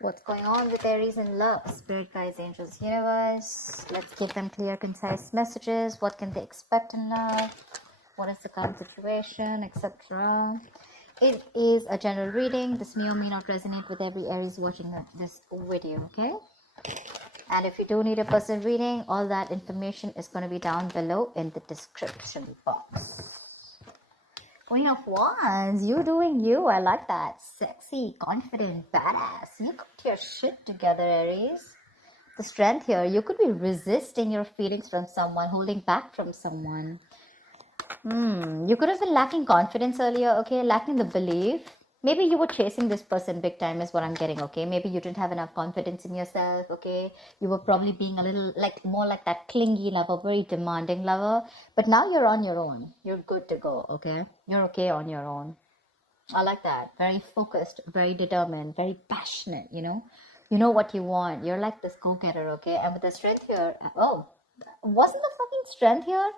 What's going on with Aries in love? Spirit guides, angels, universe. Let's give them clear, concise messages. What can they expect in love? What is the current situation, etc. It is a general reading. This may or may not resonate with every Aries watching this video, okay? And if you do need a personal reading, all that information is going to be down below in the description box. Queen of Wands, you doing you. I like that. Sexy, confident, badass. You got your shit together, Aries. The strength here, you could be resisting your feelings from someone, holding back from someone. You could have been lacking confidence earlier, okay? Lacking the belief. Maybe you were chasing this person big time is what I'm getting, okay? Maybe you didn't have enough confidence in yourself, okay? You were probably being a little more like that clingy lover, very demanding lover. But now you're on your own. You're good to go, okay? You're okay on your own. I like that. Very focused, very determined, very passionate, you know? You know what you want. You're like this go-getter, okay? And with the strength here, oh, wasn't the fucking strength here?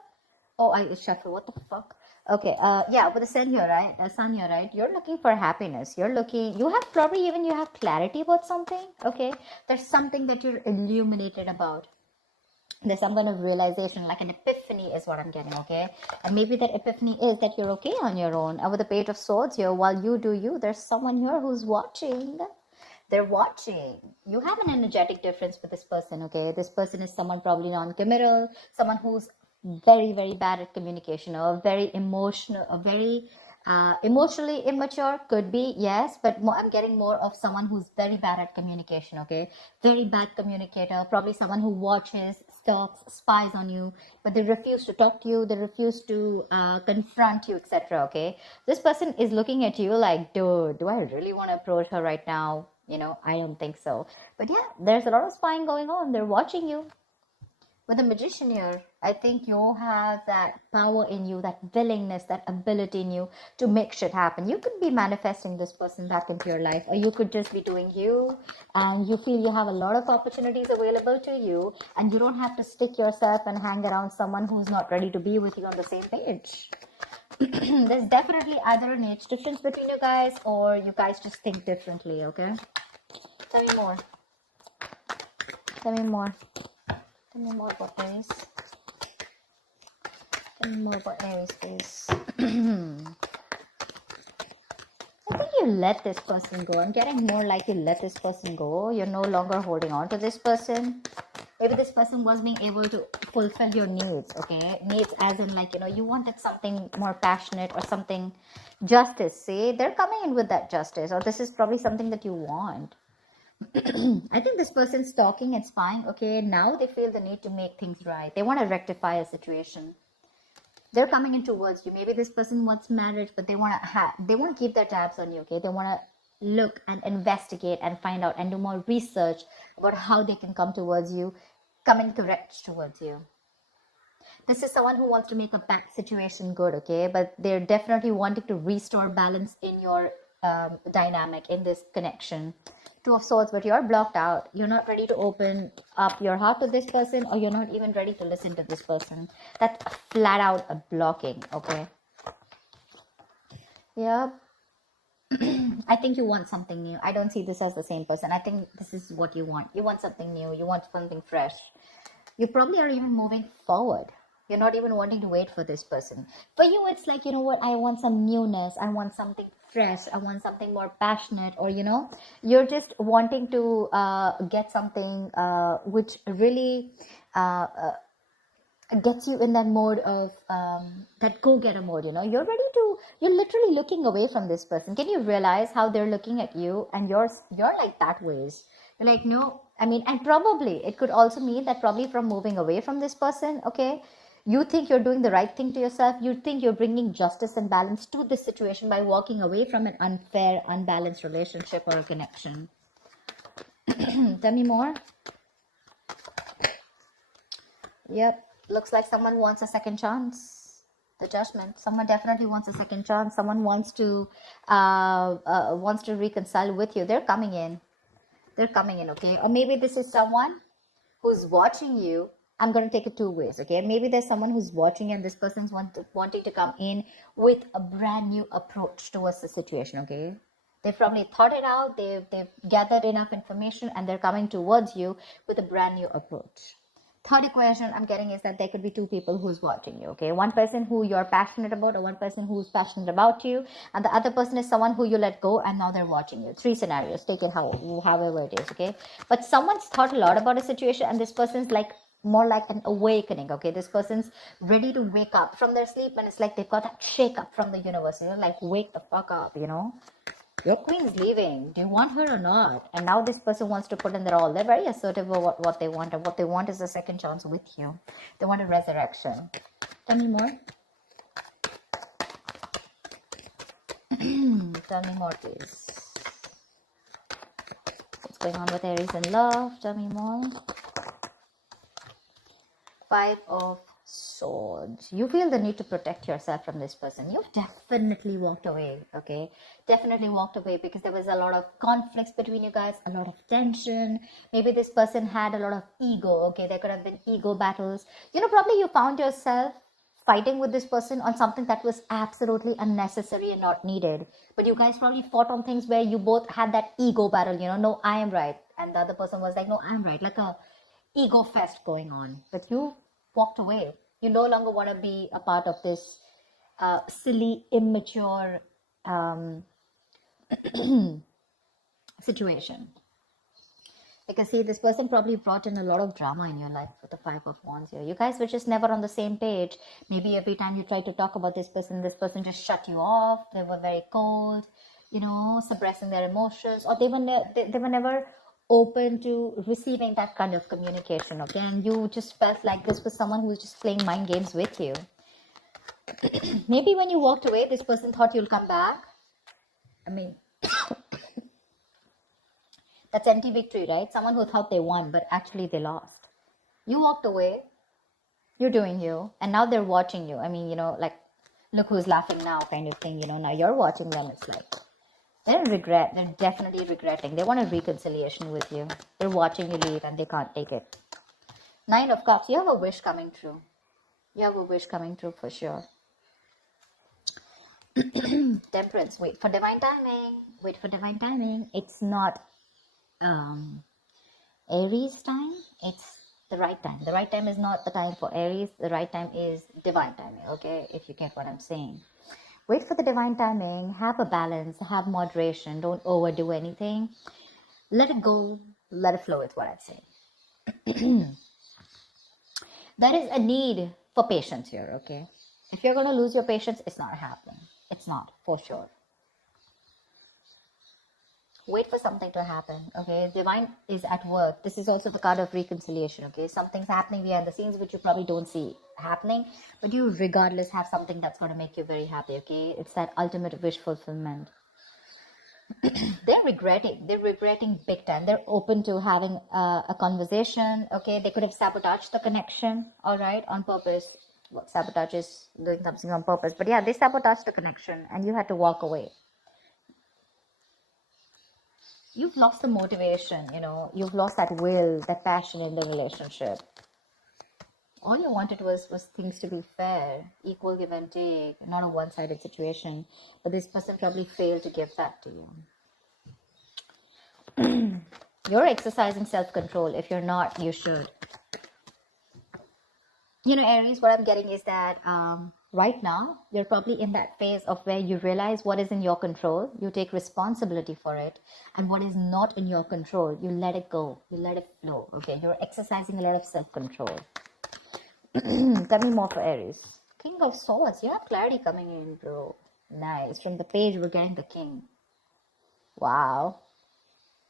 Oh, I shuffle. What the fuck? Okay. Yeah, with the sun here, right? Sun here, right? You're looking for happiness. You're looking. You have probably even you have clarity about something. Okay. There's something that you're illuminated about. There's some kind of realization, like an epiphany, is what I'm getting. Okay. And maybe that epiphany is that you're okay on your own. And with the Page of Swords here, while you do you, there's someone here who's watching. They're watching. You have an energetic difference with this person. Okay. This person is someone probably non-committal, someone who's very, very bad at communication, or very emotional, or very emotionally immature. Could be, yes, but I'm getting more of someone who's very bad at communication, okay? Very bad communicator, probably someone who watches, stalks, spies on you, but they refuse to talk to you, they refuse to confront you, etc., okay? This person is looking at you like, dude, do I really want to approach her right now? You know, I don't think so. But yeah, there's a lot of spying going on. They're watching you. With the Magician here, I think you have that power in you, that willingness, that ability in you to make shit happen. You could be manifesting this person back into your life, or you could just be doing you, and you feel you have a lot of opportunities available to you, and you don't have to stick yourself and hang around someone who's not ready to be with you on the same page. There's definitely either an age difference between you guys, or you guys just think differently, okay? Tell me more. Tell me more. Tell me more about Aries. Tell me more about Aries, please. I think you let this person go. I'm getting more like you let this person go. You're no longer holding on to this person. Maybe this person was being able to fulfill your needs, okay? Needs as in like, you know, you wanted something more passionate or something justice. See, they're coming in with that justice, or this is probably something that you want. I think this person's talking and spying. Okay, now they feel the need to make things right. They want to rectify a situation. They're coming in towards you. Maybe this person wants marriage, but they want to keep their tabs on you. Okay, they want to look and investigate and find out and do more research about how they can come towards you, coming correct towards you. This is someone who wants to make a bad situation good. Okay, but they're definitely wanting to restore balance in your dynamic, in this connection. Two of Swords, but you're blocked out. You're not ready to open up your heart to this person, or you're not even ready to listen to this person. That's flat out a blocking, okay? Yep. I think you want something new. I don't see this as the same person. I think this is what you want. You want something new. You want something fresh. You probably are even moving forward. You're not even wanting to wait for this person. For you, it's like, you know what? I want some newness. I want something fresh. I want something more passionate, or, you know, you're just wanting to get something which really gets you in that mode of that go-getter mode. You know, you're literally looking away from this person. Can you realize how they're looking at you, and you're like that ways? You're like, no, I mean, and probably it could also mean that probably from moving away from this person, okay, you think you're doing the right thing to yourself. You think you're bringing justice and balance to this situation by walking away from an unfair, unbalanced relationship or a connection. Tell me more. Yep. Looks like someone wants a second chance. The Judgment. Someone definitely wants a second chance. Someone wants to reconcile with you. They're coming in. They're coming in, okay? Or maybe this is someone who's watching you. I'm going to take it two ways, okay? Maybe there's someone who's watching, and this person's wanting to come in with a brand new approach towards the situation, okay? They've probably thought it out, they've gathered enough information, and they're coming towards you with a brand new approach. Third equation I'm getting is that there could be two people who's watching you, okay? One person who you're passionate about, or one person who's passionate about you, and the other person is someone who you let go and now they're watching you. Three scenarios, take it however it is, okay? But someone's thought a lot about a situation, and this person's like more like an awakening, okay? This person's ready to wake up from their sleep, and it's like they've got that shake up from the universe, like wake the fuck up, Your queen's leaving. Do you want her or not? And now this person wants to put in their all. They're very assertive about what they want. And what they want is a second chance with you. They want a resurrection. Tell me more. Tell me more, please. What's going on with Aries in love? Tell me more. Five of Swords. You feel the need to protect yourself from this person. You've definitely walked away, okay? Definitely walked away because there was a lot of conflicts between you guys, a lot of tension. Maybe this person had a lot of ego, okay? There could have been ego battles. Probably you found yourself fighting with this person on something that was absolutely unnecessary and not needed. But you guys probably fought on things where you both had that ego battle, no, I am right. And the other person was like, no, I'm right. Like a ego fest going on. But you walked away. You no longer want to be a part of this silly, immature situation. Because see, this person probably brought in a lot of drama in your life with the Five of Wands here. You guys were just never on the same page. Maybe every time you tried to talk about this person just shut you off. They were very cold, suppressing their emotions, or they were never open to receiving that kind of communication, okay? And you just felt like this was someone who was just playing mind games with you. Maybe when you walked away, this person thought you'll come back. I mean, that's anti-victory, right? Someone who thought they won, but actually they lost. You walked away, you're doing you, and now they're watching you. I mean, like, look who's laughing now kind of thing, now you're watching them. It's like, they're definitely regretting. They want a reconciliation with you. They're watching you leave and they can't take it. Nine of Cups, you have a wish coming true. You have a wish coming true for sure. Temperance, wait for divine timing. Wait for divine timing. It's not Aries time. It's the right time. The right time is not the time for Aries. The right time is divine timing, okay? If you get what I'm saying. Wait for the divine timing, have a balance, have moderation, don't overdo anything. Let it go, let it flow is what I'd say. There is a need for patience here, okay? If you're going to lose your patience, it's not happening. It's not, for sure. Wait for something to happen, okay? Divine is at work. This is also the card of reconciliation, okay? Something's happening behind the scenes which you probably don't see happening, but you regardless have something that's going to make you very happy, okay? It's that ultimate wish fulfillment. They're regretting big time. They're open to having a conversation, okay? They could have sabotaged the connection, all right, on purpose. Well, sabotage is doing something on purpose, but yeah, they sabotaged the connection and you had to walk away. You've lost the motivation, you've lost that will, that passion in the relationship. All you wanted was things to be fair, equal give and take, not a one-sided situation. But this person probably failed to give that to you. You're exercising self-control. If you're not, you should. Aries, what I'm getting is that right now, you're probably in that phase of where you realize what is in your control. You take responsibility for it. And what is not in your control, you let it go. You let it flow. Okay, you're exercising a lot of self-control. Tell me more for Aries. King of Swords. You have clarity coming in, bro. Nice. From the page, we're getting the King. Wow.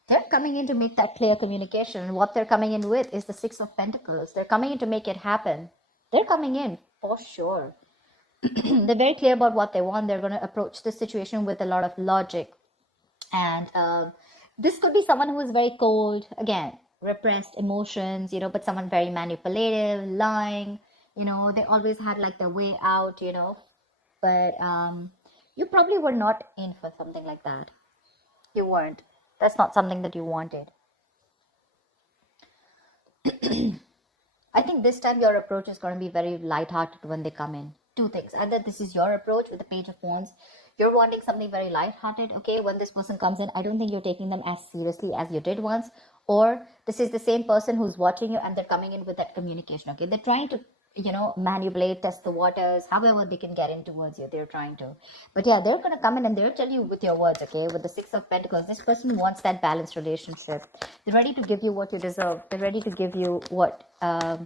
They're coming in to make that clear communication. And what they're coming in with is the Six of Pentacles. They're coming in to make it happen. They're coming in for sure. They're very clear about what they want. They're going to approach this situation with a lot of logic. And this could be someone who is very cold. Again, repressed emotions, but someone very manipulative, lying. They always had like their way out, But you probably were not in for something like that. You weren't. That's not something that you wanted. I think this time your approach is going to be very lighthearted when they come in. Two things. Either this is your approach with the Page of Wands. You're wanting something very lighthearted, okay? When this person comes in, I don't think you're taking them as seriously as you did once. Or this is the same person who's watching you and they're coming in with that communication, okay? They're trying to, manipulate, test the waters, however they can get in towards you. They're trying to. But yeah, they're going to come in and they'll tell you with your words, okay? With the Six of Pentacles, this person wants that balanced relationship. They're ready to give you what you deserve. They're ready to give you what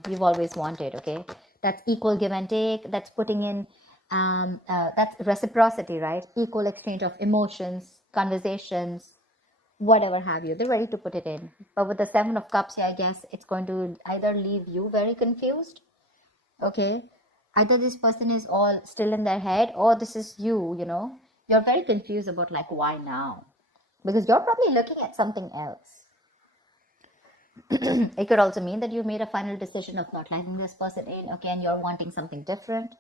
you've always wanted, okay? That's equal give and take. That's putting in, that's reciprocity, right? Equal exchange of emotions, conversations, whatever have you. They're ready to put it in. But with the Seven of Cups here, I guess it's going to either leave you very confused, okay? Either this person is all still in their head, or this is you, you're very confused about like, why now? Because you're probably looking at something else. It could also mean that you made a final decision of not letting this person in, okay, and you're wanting something different.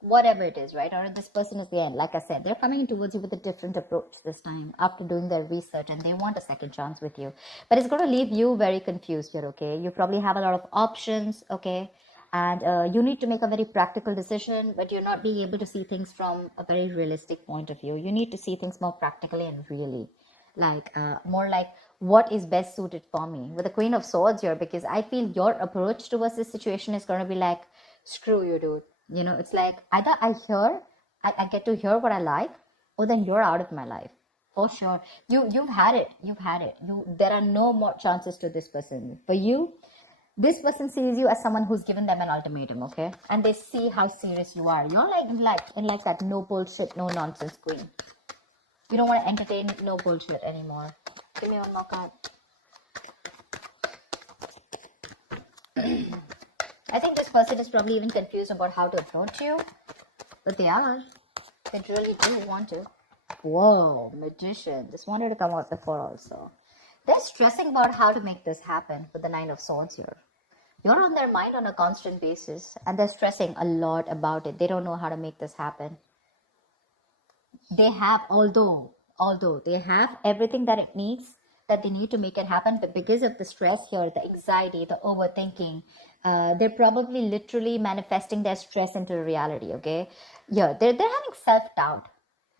Whatever it is, right? Or this person is the end. Like I said, they're coming in towards you with a different approach this time after doing their research, and they want a second chance with you. But it's going to leave you very confused here, okay? You probably have a lot of options, okay? And you need to make a very practical decision, but you're not being able to see things from a very realistic point of view. You need to see things more practically and really. Like, more like, what is best suited for me? With the Queen of Swords here, because I feel your approach towards this situation is going to be like, screw you, dude. It's like either I get to hear what I like, or then you're out of my life. For sure. You've had it. There are no more chances to this person. For you, this person sees you as someone who's given them an ultimatum, okay? And they see how serious you are. You're like that no bullshit, no nonsense queen. You don't want to entertain no bullshit anymore. Give me one more card. I think this person is probably even confused about how to approach you. But they are. They really do want to. Whoa, Magician. This wanted to come out before also. They're stressing about how to make this happen with the Nine of Swords here. You're on their mind on a constant basis. And they're stressing a lot about it. They don't know how to make this happen. They have, although they have everything that it needs, that they need to make it happen, but because of the stress here, the anxiety, the overthinking, they're probably literally manifesting their stress into reality, okay? Yeah, they're having self-doubt.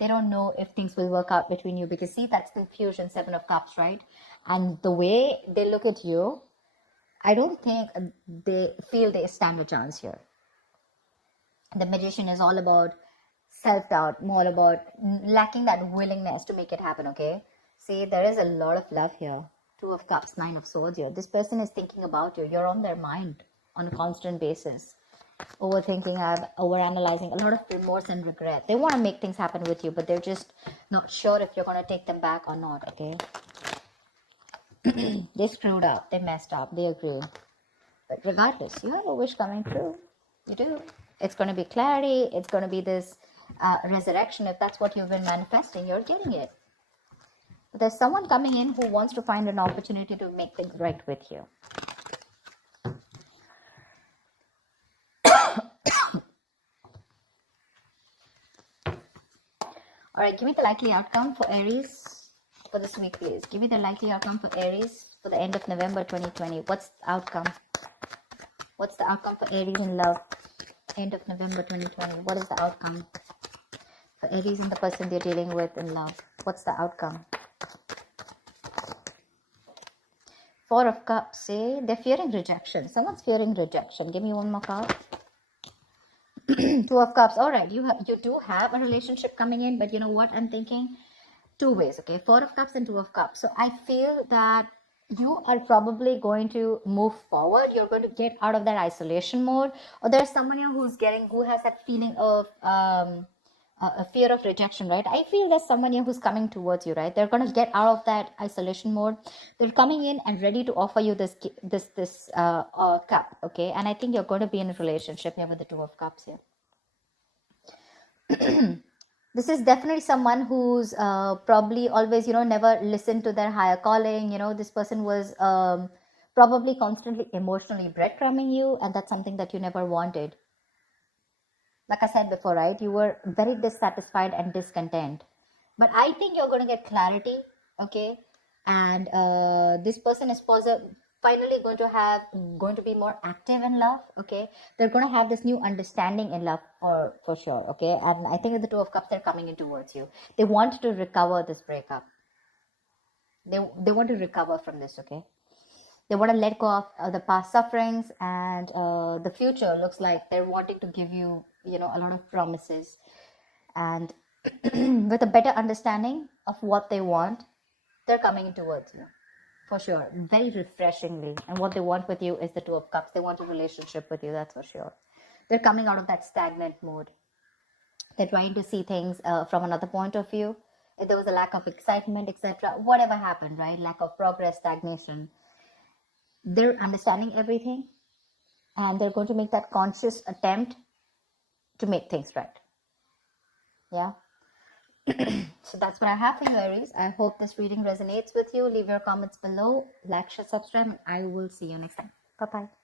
They don't know if things will work out between you, because see, that's confusion, Seven of Cups, right? And the way they look at you, I don't think they feel they stand a chance here. The Magician is all about self-doubt, more about lacking that willingness to make it happen, okay? See, there is a lot of love here. Two of Cups, Nine of Swords here. This person is thinking about you. You're on their mind on a constant basis. Overthinking, overanalyzing, a lot of remorse and regret. They want to make things happen with you, but they're just not sure if you're going to take them back or not, okay? They screwed up. They messed up. They agree. But regardless, you have a wish coming true. You do. It's going to be clarity. It's going to be this resurrection. If that's what you've been manifesting, you're getting it. But there's someone coming in who wants to find an opportunity to make things right with you. All right, give me the likely outcome for Aries for this week, please. Give me the likely outcome for Aries for the end of November 2020. What's the outcome? What's the outcome for Aries in love? End of November 2020. What is the outcome for Aries and the person they're dealing with in love? What's the outcome? Four of Cups, see? They're fearing rejection. Someone's fearing rejection. Give me one more card. Two of Cups. All right, you do have a relationship coming in, but you know what I'm thinking? Two ways, okay? Four of Cups and Two of Cups. So I feel that you are probably going to move forward. You're going to get out of that isolation mode, or there's someone here who has that feeling of a fear of rejection, right? I feel there's someone here who's coming towards you, right? They're going to get out of that isolation mode. They're coming in and ready to offer you this cup, okay? And I think you're going to be in a relationship here with the Two of Cups here. This is definitely someone who's probably always, never listened to their higher calling. This person was probably constantly emotionally breadcrumbing you, and that's something that you never wanted. Like I said before, right? You were very dissatisfied and discontent. But I think you're going to get clarity, okay? And this person is finally going to be more active in love. Okay, they're going to have this new understanding in love for sure. Okay, and I think with the Two of Cups, they're coming in towards you. They want to recover this breakup. They want to recover from this. Okay, they want to let go of the past sufferings, and the future looks like they're wanting to give you, you know, a lot of promises, and with a better understanding of what they want, they're coming towards you for sure, very refreshingly. And what they want with you is the Two of Cups. They want a relationship with you, that's for sure. They're coming out of that stagnant mode. They're trying to see things from another point of view. If there was a lack of excitement, etc., whatever happened, right? Lack of progress, stagnation, they're understanding everything, and they're going to make that conscious attempt to make things right. Yeah. So that's what I have for you, Aries. I hope this reading resonates with you. Leave your comments below, like, share, subscribe, and I will see you next time. Bye bye.